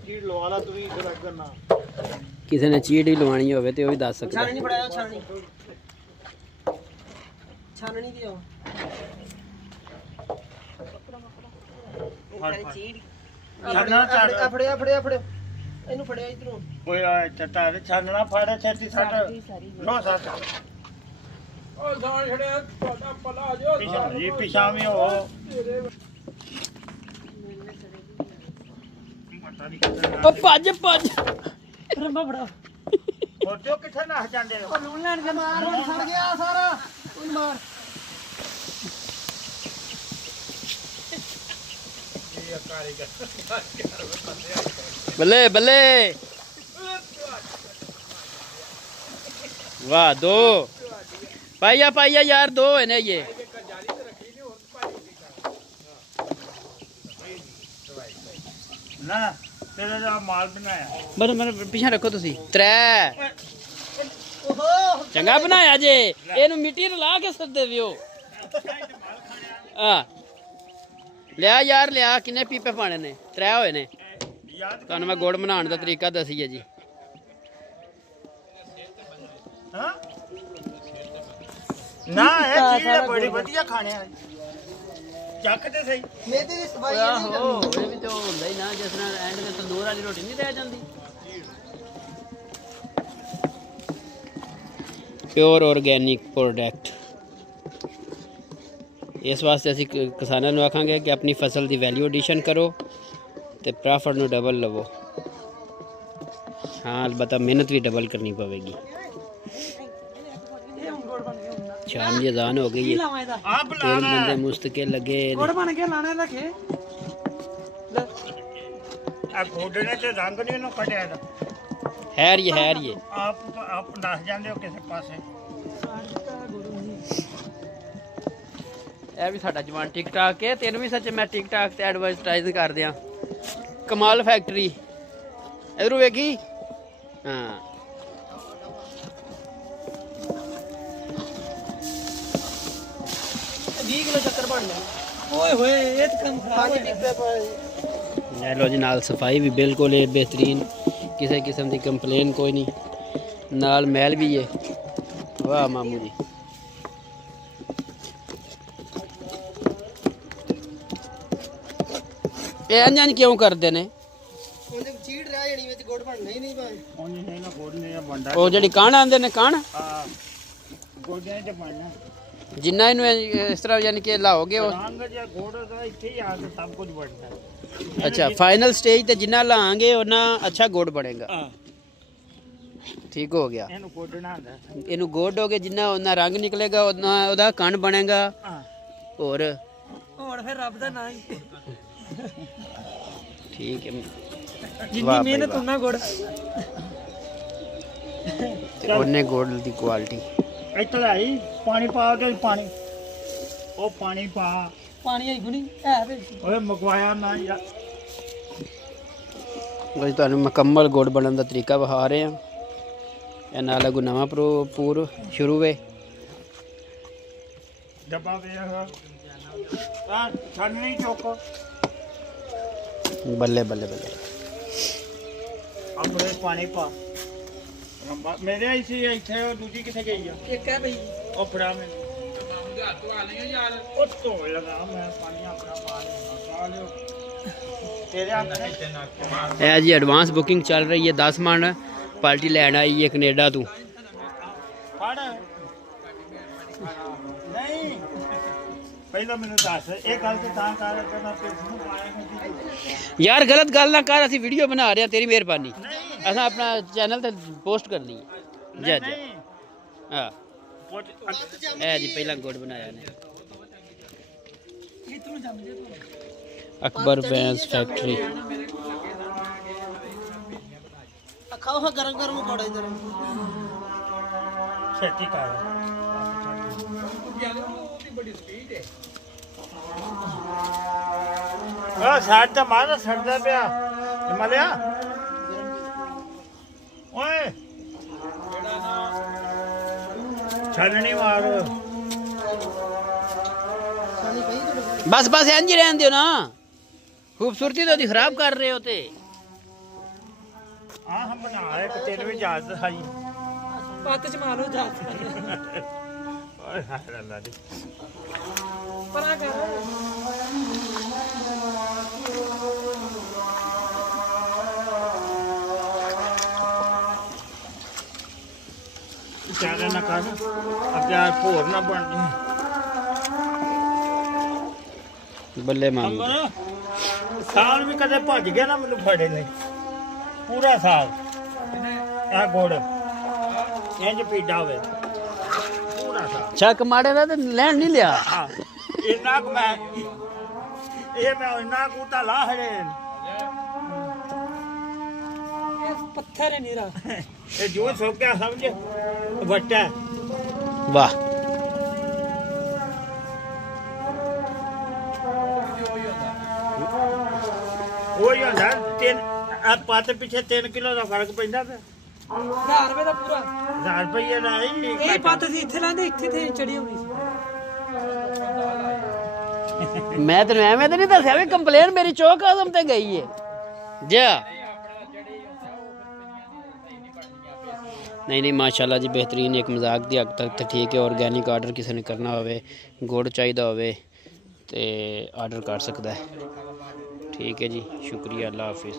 चीड़ लवा ला तू भी इधर करना किसी ने चीड़ ही लवानी होवे ते वो भी दस सकदा छाननी पड़ाया छाननी छाननी दियो छानना फड़िया फड़िया फड़िया ਇਹਨੂੰ ਫੜਿਆ ਇਧਰੋਂ कोई चट्टा छानना फाड़ा छेती सट नो सट ओ जान छड़े ਤੁਹਾਡਾ ਪਲਾ ਜੋ जी पिछा में हो ओ भज भज ਰੰਬਾ ਫੜਾ फोटो किथे ना जांदे हो ਲੂਣ ਲੈਣ ਕੇ ਮਾਰ ਹੁਣ ਸੜ ਗਿਆ ਸਾਰਾ ਉਹਨੂੰ ਮਾਰ बल्ले बल्ले वाह दो पाइया पाइया यार दो है ना ये ना तेरा जो माल बनाया बस मैंने पीछे रखो तुसी त्रै ਓਹੋ चंगा बनाया जे एनु मिट्टी ला के सदे वियो हां लिया यार लिया किन्ने पीपे पाने ने त्रै होए ने ਤੁਹਾਨੂੰ मैं गुड़ बनाने का तरीका दसी है जी हां ना ये चीज बड़ी बढ़िया खाने है ਚੱਕ ਤੇ ਸਹੀ ਮੇਦੀ ਦੀ ਸਫਾਈ आहो ये भी तो ਹੁੰਦਾ ही ना जिस ਨਾਲ एंड में तंदूर वाली रोटी नहीं रह जाती प्योर ऑर्गेनिक प्रोडक्ट इस वास्ते ਅਸੀਂ ਕਿਸਾਨਾਂ ਨੂੰ ਆਖਾਂਗੇ ਕਿ ਆਪਣੀ ਫਸਲ ਦੀ ਵੈਲਿਊ ਐਡੀਸ਼ਨ ਕਰੋ ਤੇ ਪ੍ਰੋਫਿਟ ਨੂੰ ਡਬਲ ਲਵੋ हाँ अलबत्ता मेहनत भी डबल करनी पवेगी शाम की अजान हो गई है आप तेल बंदे मुस्तकिल लगे ਗੁੜ ਬਣ ਕੇ ਲਾਣੇ ਰੱਖੇ ਆ ਗੋਡਣੇ ਤੇ ਰੰਗ ਨਹੀਂ ਉਹਨੂੰ ਕੱਢਿਆ ਦਾ हैर ये ਆਪ ਦੱਸ ਜਾਂਦੇ ਹੋ ਕਿਸੇ ਪਾਸੇ ਇਹ ਵੀ ਸਾਡਾ ਜਵਾਨ ਟਿਕਟਾਕ ਹੈ ਤੈਨੂੰ ਵੀ ਸੱਚ ਮੈਂ ਟਿਕਟਾਕ ਤੇ ਐਡਵਰਟਾਈਜ਼ ਕਰ ਦਿਆਂ ਕਮਾਲ ਫੈਕਟਰੀ ਇਧਰੋਂ ਵੇਖੀ ਹਾਂ 20 ਕਿਲੋ ਚੱਕਰ ਬਣ ਗਿਆ ਓਏ ਹੋਏ ਇਹ ਤਾਂ ਕੰਮ ਖਰਾਬ ਹੈ ਲੈ ਲੋ ਜੀ ਨਾਲ ਸਫਾਈ ਵੀ ਬਿਲਕੁਲ ਹੈ ਬਿਹਤਰੀਨ ਕਿਸੇ ਕਿਸਮ ਦੀ ਕੰਪਲੇਨ ਕੋਈ ਨਹੀਂ ਨਾਲ ਮੈਲ ਵੀ ਹੈ ਵਾਹ ਮਾਮੂ ਜੀ ਇਹ ਅੰਜਾਂ ਕਿਉਂ ਕਰਦੇ ਨੇ ਉਹਦੇ ਚੀੜ ਰਹਿ ਜਾਣੀ ਵਿੱਚ ਗੁੜ ਬਣਨਾ ਹੀ ਨਹੀਂ ਭਾਈ ਉਹਨੇ ਨਹੀਂ ਨਾ ਗੋਡਣੇ ਦਾ ਬੰਦਾ ਉਹ ਜਿਹੜੀ ਕਾਣ ਆਂਦੇ ਨੇ ਕਾਣ ਆ ਗੋਡਣੇ ਤੇ ਬਣਨਾ ਜਿੰਨਾ ਇਹਨੂੰ ਇਸ ਤਰ੍ਹਾਂ ਯਾਨੀ ਕਿ ਲਾਓਗੇ ਉਹ ਰੰਗ ਜਾਂ ਗੋੜ ਦਾ ਇੱਥੇ ਹੀ ਆ ਕੇ ਸਭ ਕੁਝ ਬਣਦਾ अच्छा फाइनल स्टेज ਤੇ ਜਿੰਨਾ ਲਾਾਂਗੇ ਉਹਨਾਂ ਅੱਛਾ ਗੁੜ ਬਣੇਗਾ ਹਾਂ ਠੀਕ ਹੋ ਗਿਆ ਇਹਨੂੰ ਗੋਡਣਾ ਹੁੰਦਾ ਇਹਨੂੰ ਗੋਡੋਗੇ ਜਿੰਨਾ ਉਹਨਾਂ ਰੰਗ ਨਿਕਲੇਗਾ ਉਹਨਾਂ ਉਹਦਾ ਕਣ ਬਣੇਗਾ ਹਾਂ ਹੋਰ ਹੁਣ ਫਿਰ ਰੱਬ ਦਾ ਨਾਂ ਹੀ ਠੀਕ ਹੈ ਜਿੰਨੀ ਮਿਹਨਤ ਉਹਨਾਂ ਗੁੜ ਤੇ ਉਹਨੇ ਗੁੜ ਦੀ ਕੁਆਲਿਟੀ ਇੱਥੇ ਆਈ ਪਾਣੀ ਪਾ ਕੇ ਪਾਣੀ ਉਹ ਪਾਣੀ ਪਾ ਪਾਣੀ ਆਈ ਗੁਣੀ ਹੈ ਵਿੱਚ ਓਏ ਮਗਵਾਇਆ ਨਾ ਯਾਰ ਅਸੀਂ ਤੁਹਾਨੂੰ ਮੁਕੰਮਲ ਗੁੜ ਬਣਨ ਦਾ ਤਰੀਕਾ ਵਿਖਾ ਰਹੇ ਹਾਂ ਇਹ ਨਾਲ ਅਗੂ ਨਵਾਂ ਪੂਰ ਸ਼ੁਰੂ ਵੇ ਡੱਬਾ ਵੇਖ ਆ ਛਾਨਣੀ ਚੁੱਕ ਬੱਲੇ ਬੱਲੇ ਬੱਲੇ ਆਪਣੇ ਪਾਣੀ ਪਾ ਰੰਬਾ ਮੇਰੇ ਆਈ ਸੀ ਇੱਥੇ ਉਹ ਦੂਜੀ ਕਿੱਥੇ ਗਈ ਆ ਇੱਕ ਹੈ ਭਈ ਉਹ ਫੜਾ ਮੈਨੂੰ ਉਹ ਧੋ ਲਗਾ ਮੈਂ ਪਾਣੀ ਆਪਣਾ ਪਾ ਲਿਆ ਲਿਓ ਤੇਰੇ ਹੱਥ ਨੇ ਇਹ ਜੀ ਐਡਵਾਂਸ ਬੁਕਿੰਗ ਚੱਲ ਰਹੀ ਹੈ 10 ਮਣ ਪਾਰਟੀ ਲੈਣ ਆਈ ਹੈ ਕੈਨੇਡਾ ਤੋਂ ਫੜ ਨਹੀਂ ਪਹਿਲਾਂ ਮੈਨੂੰ ਦੱਸ ਇਹ ਗੱਲ ਤੇ ਤਾਂ ਕਰ ਕਿ ਮੈਂ ਪੇਸ ਨੂੰ ਪਾਇਆ ਕਿ ਯਾਰ ਗਲਤ ਗੱਲ ਨਾ ਕਰ ਅਸੀਂ ਵੀਡੀਓ ਬਣਾ ਰਹੇ ਹਾਂ ਤੇਰੀ ਮਿਹਰਬਾਨੀ ਅਸਾਂ ਆਪਣਾ ਚੈਨਲ ਤੇ ਪੋਸਟ ਕਰ ਲਈ ਜੈ ਜੈ ਹਾਂ ਇਹ ਜੀ ਪਹਿਲਾਂ ਗੁੜ ਬਣਾਇਆ ਨੇ ਇਤਨੂੰ ਜੰਮ ਜੇ ਤੂੰ ਅਕਬਰ ਬੈਂਸ ਫੈਕਟਰੀ ਖਾਓ ਹਾਂ ਗਰਮ ਗਰਮ ਗੁੜ ਇਧਰ ਛੇਤੀ ਕਰ ਆ ਸਾਡ ਤਾਂ ਮਾਰਾ ਸੜਦਾ ਪਿਆ ਹਿਮਾਲਿਆ ਓਏ ਛਾਨਣੀ ਮਾਰ ਸਾਨੀ ਪਈ ਤੇ बस बस इंज ही रहन दियो ना, खूबसूरती तो खराब कर रहे होते। हाँ हम बना रहे कि तेरे भी इजाजत है पत्त च मारो जा ओए हाय अल्लाह दी परा कर चारे ना कर अब यार भोर ना बन जाए बल्ले मांग साल भी कदे भज गया ना मैनू फड़े ने पूरा साल आ गुड़ इंज पीड़ा होवे पूरा साल चक माड़े दा ते लैन नहीं लिया। हाँ इन्ना को मैं इन्ना कूता ला हड़े पत्थर है नीरा ये जो सो क्या समझ बट्टा वाह वो ही होंदा तीन आ पत्त पिछे 3 किलो का फर्क पैंदा पे 1000 रुपए ਦਾ ਪੂਰਾ 1000 रुपये ਦਾ ਇਹ ਪੱਤ ਸੀ ਇੱਥੇ ਲਾਂਦੇ ਇੱਥੇ ਤੇ ਚੜੀ ਹੋਣੀ ਸੀ मैं तेन एवं तो नहीं दसिया भी कंप्लेन मेरी चौक आजम ते गई है जा नहीं माशाल्लाह जी बेहतरीन एक मजाक दी हद तक तो ठीक है। ऑर्गेनिक आर्डर किसी ने करना होवे गुड़ चाहिए होवे ते आर्डर कर सकता है। ठीक है जी शुक्रिया अल्लाह हाफिज़।